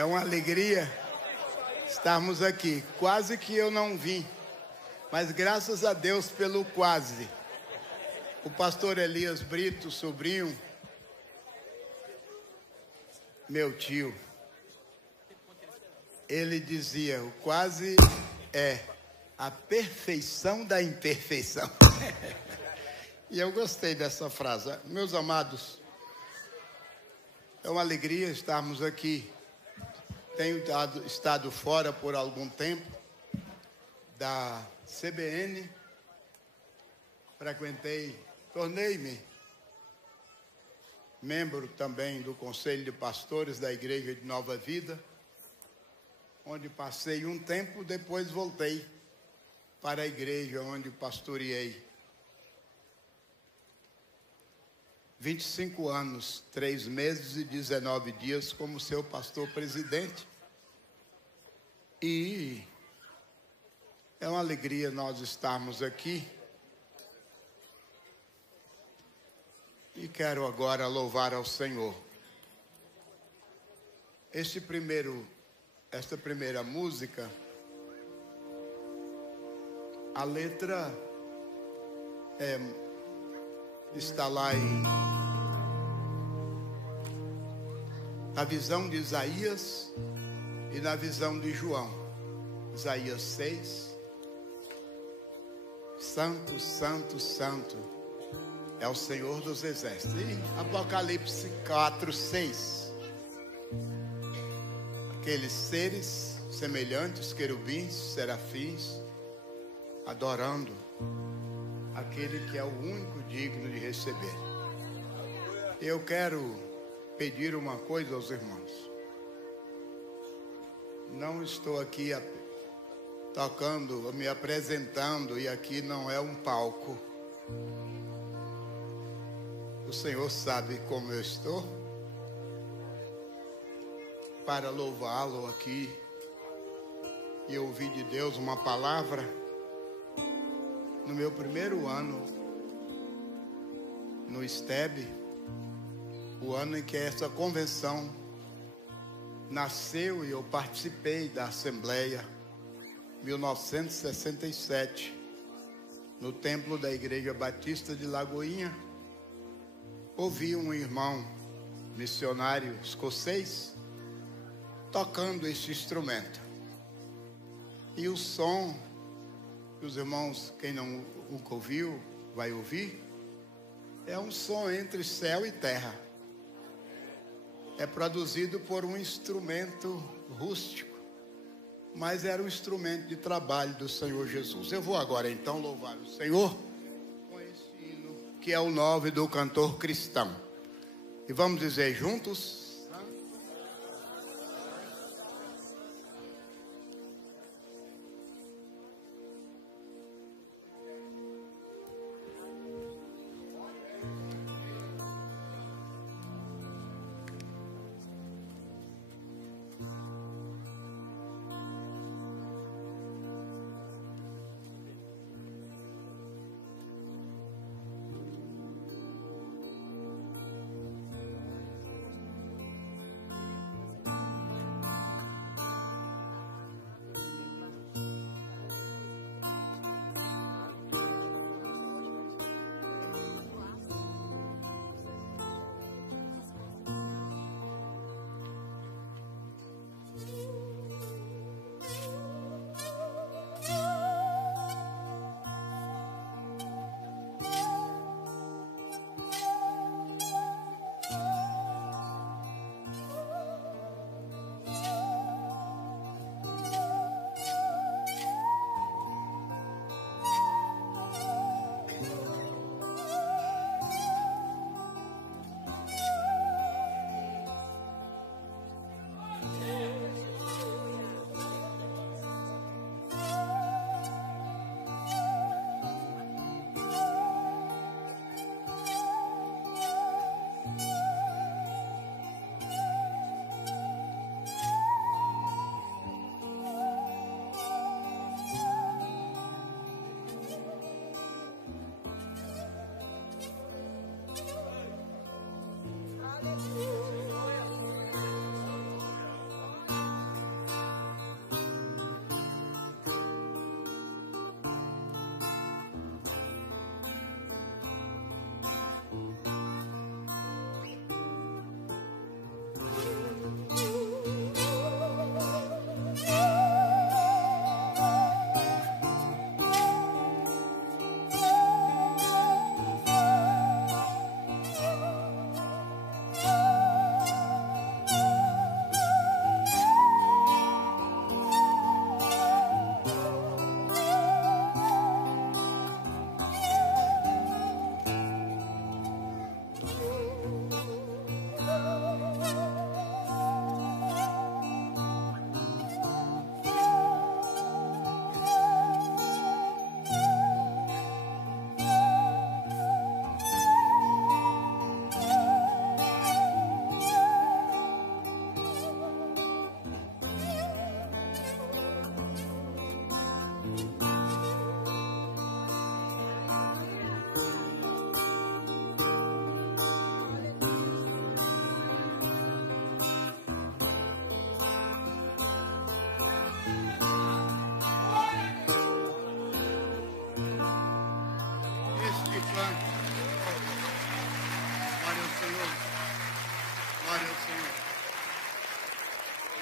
É uma alegria estarmos aqui. Quase que eu não vim, mas graças a Deus pelo quase. O pastor Elias Brito, sobrinho, meu tio, ele dizia, o quase é a perfeição da imperfeição. E eu gostei dessa frase. Meus amados, é uma alegria estarmos aqui. Tenho estado fora por algum tempo da CBN, tornei-me membro também do Conselho de Pastores da Igreja de Nova Vida, onde passei um tempo, depois voltei para a igreja onde pastoreei. 25 anos, 3 meses e 19 dias como seu pastor presidente. E é uma alegria nós estarmos aqui. E quero agora louvar ao Senhor. Esta primeira música, a letra está lá na visão de Isaías e na visão de João. Isaías 6. Santo, santo, santo é o Senhor dos Exércitos. E Apocalipse 4, 6. Aqueles seres semelhantes, querubins, serafins, adorando aquele que é o único digno de receber. Eu quero pedir uma coisa aos irmãos. Não estou aqui tocando, me apresentando, e aqui não é um palco. O Senhor sabe como eu estou para louvá-lo aqui e ouvir de Deus uma palavra. No meu primeiro ano no STEB, o ano em que essa convenção nasceu e eu participei da Assembleia, 1967, no templo da Igreja Batista de Lagoinha, ouvi um irmão missionário escocês tocando esse instrumento. E o som, os irmãos, quem nunca ouviu, vai ouvir, é um som entre céu e terra. É produzido por um instrumento rústico, mas era um instrumento de trabalho do Senhor Jesus. Eu vou agora então louvar o Senhor com esse hino, que é o 9 do cantor cristão. E vamos dizer juntos: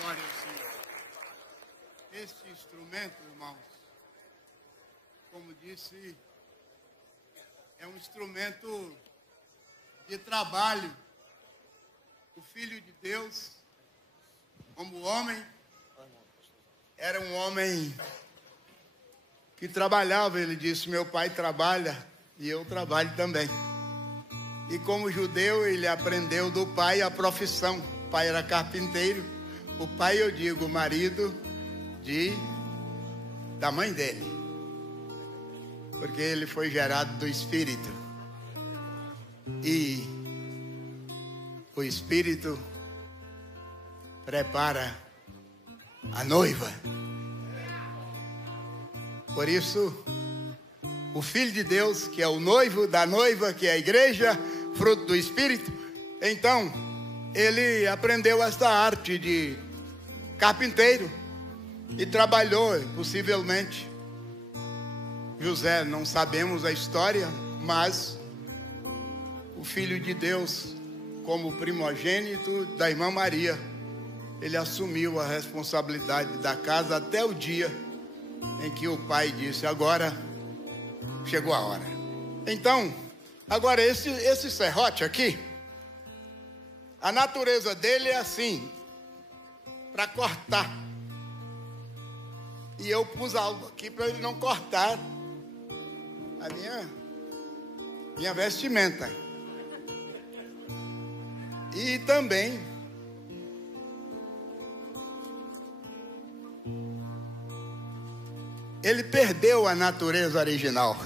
Glória ao Senhor. Este instrumento, irmãos, como disse, é um instrumento de trabalho. O Filho de Deus, como homem, era um homem que trabalhava. Ele disse: meu pai trabalha e eu trabalho também. E como judeu, ele aprendeu do pai a profissão. O pai era carpinteiro. O pai, eu digo, marido da mãe dele, porque ele foi gerado do Espírito. E o Espírito prepara a noiva. Por isso, o Filho de Deus, que é o noivo da noiva, que é a igreja, fruto do Espírito, então ele aprendeu esta arte de carpinteiro e trabalhou, possivelmente. José, não sabemos a história, mas o Filho de Deus, como primogênito da irmã Maria, ele assumiu a responsabilidade da casa até o dia em que o pai disse: agora chegou a hora. Então, agora esse serrote aqui, a natureza dele é assim, para cortar. E eu pus algo aqui para ele não cortar a minha vestimenta. E também ele perdeu a natureza original.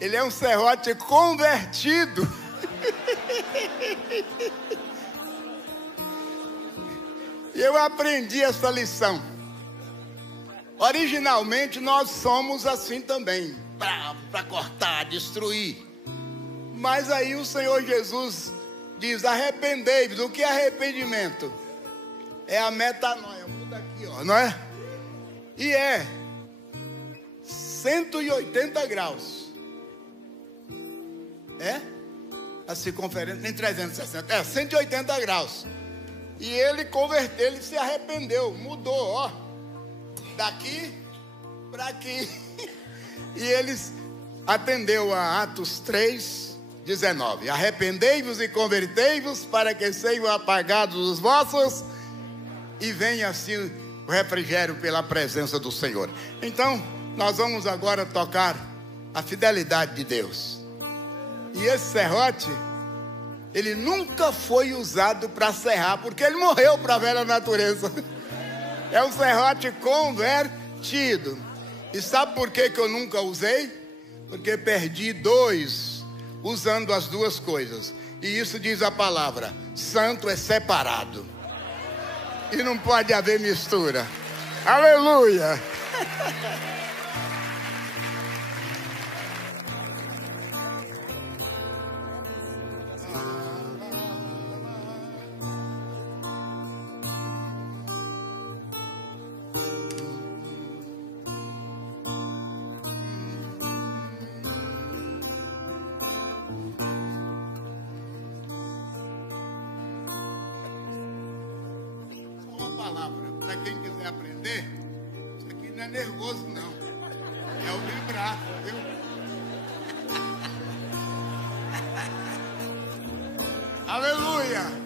Ele é um serrote convertido. E eu aprendi essa lição. Originalmente nós somos assim também, para cortar, destruir. Mas aí o Senhor Jesus diz: arrependei-vos. O que é arrependimento? É a metanoia. Muda aqui, ó, não é? E é 180 graus. É? A circunferência, nem 360, é 180 graus. E ele converteu, ele se arrependeu, mudou, ó, daqui para aqui. E eles atendeu a Atos 3:19. Arrependei-vos e convertei-vos para que sejam apagados os vossos e venha assim o refrigério pela presença do Senhor. Então, nós vamos agora tocar a fidelidade de Deus. E esse serrote, ele nunca foi usado para serrar, porque ele morreu para a velha natureza. É um serrote convertido. E sabe por que eu nunca usei? Porque perdi 2 usando as duas coisas. E isso diz a palavra: santo é separado. E não pode haver mistura. Aleluia! Para quem quiser aprender, isso aqui não é nervoso não, é o vibrar, viu? Aleluia!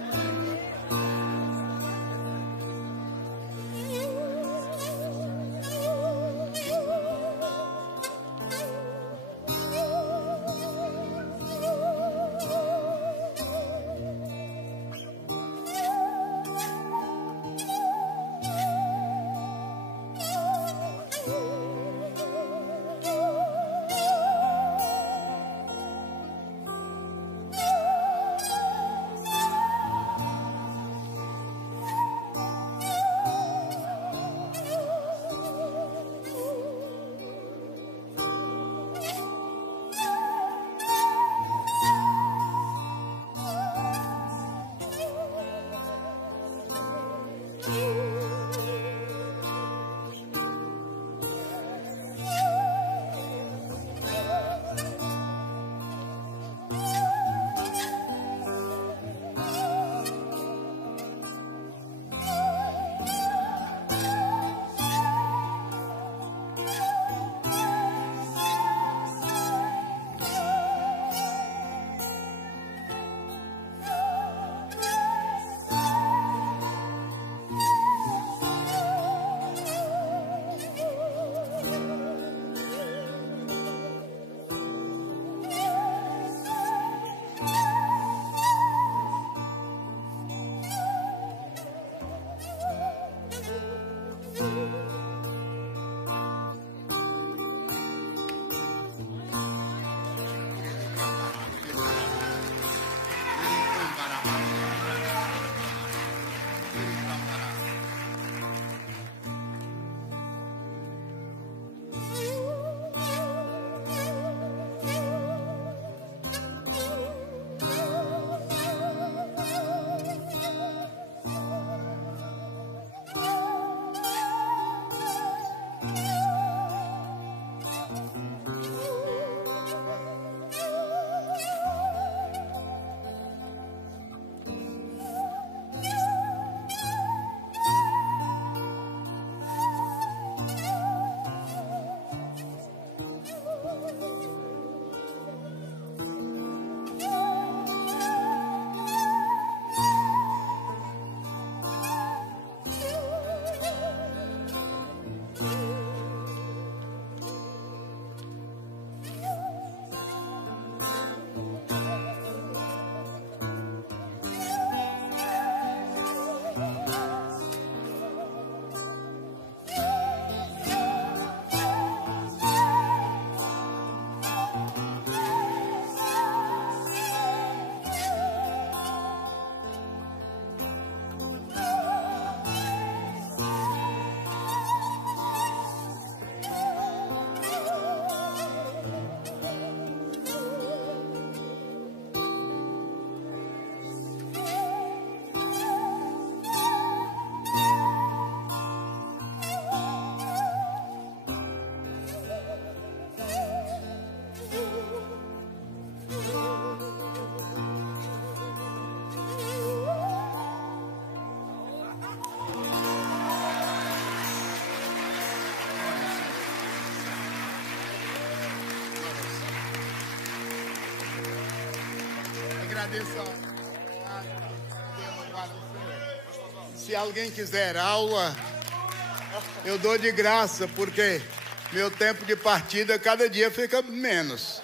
abençoe. Se alguém quiser aula, eu dou de graça, porque meu tempo de partida cada dia fica menos.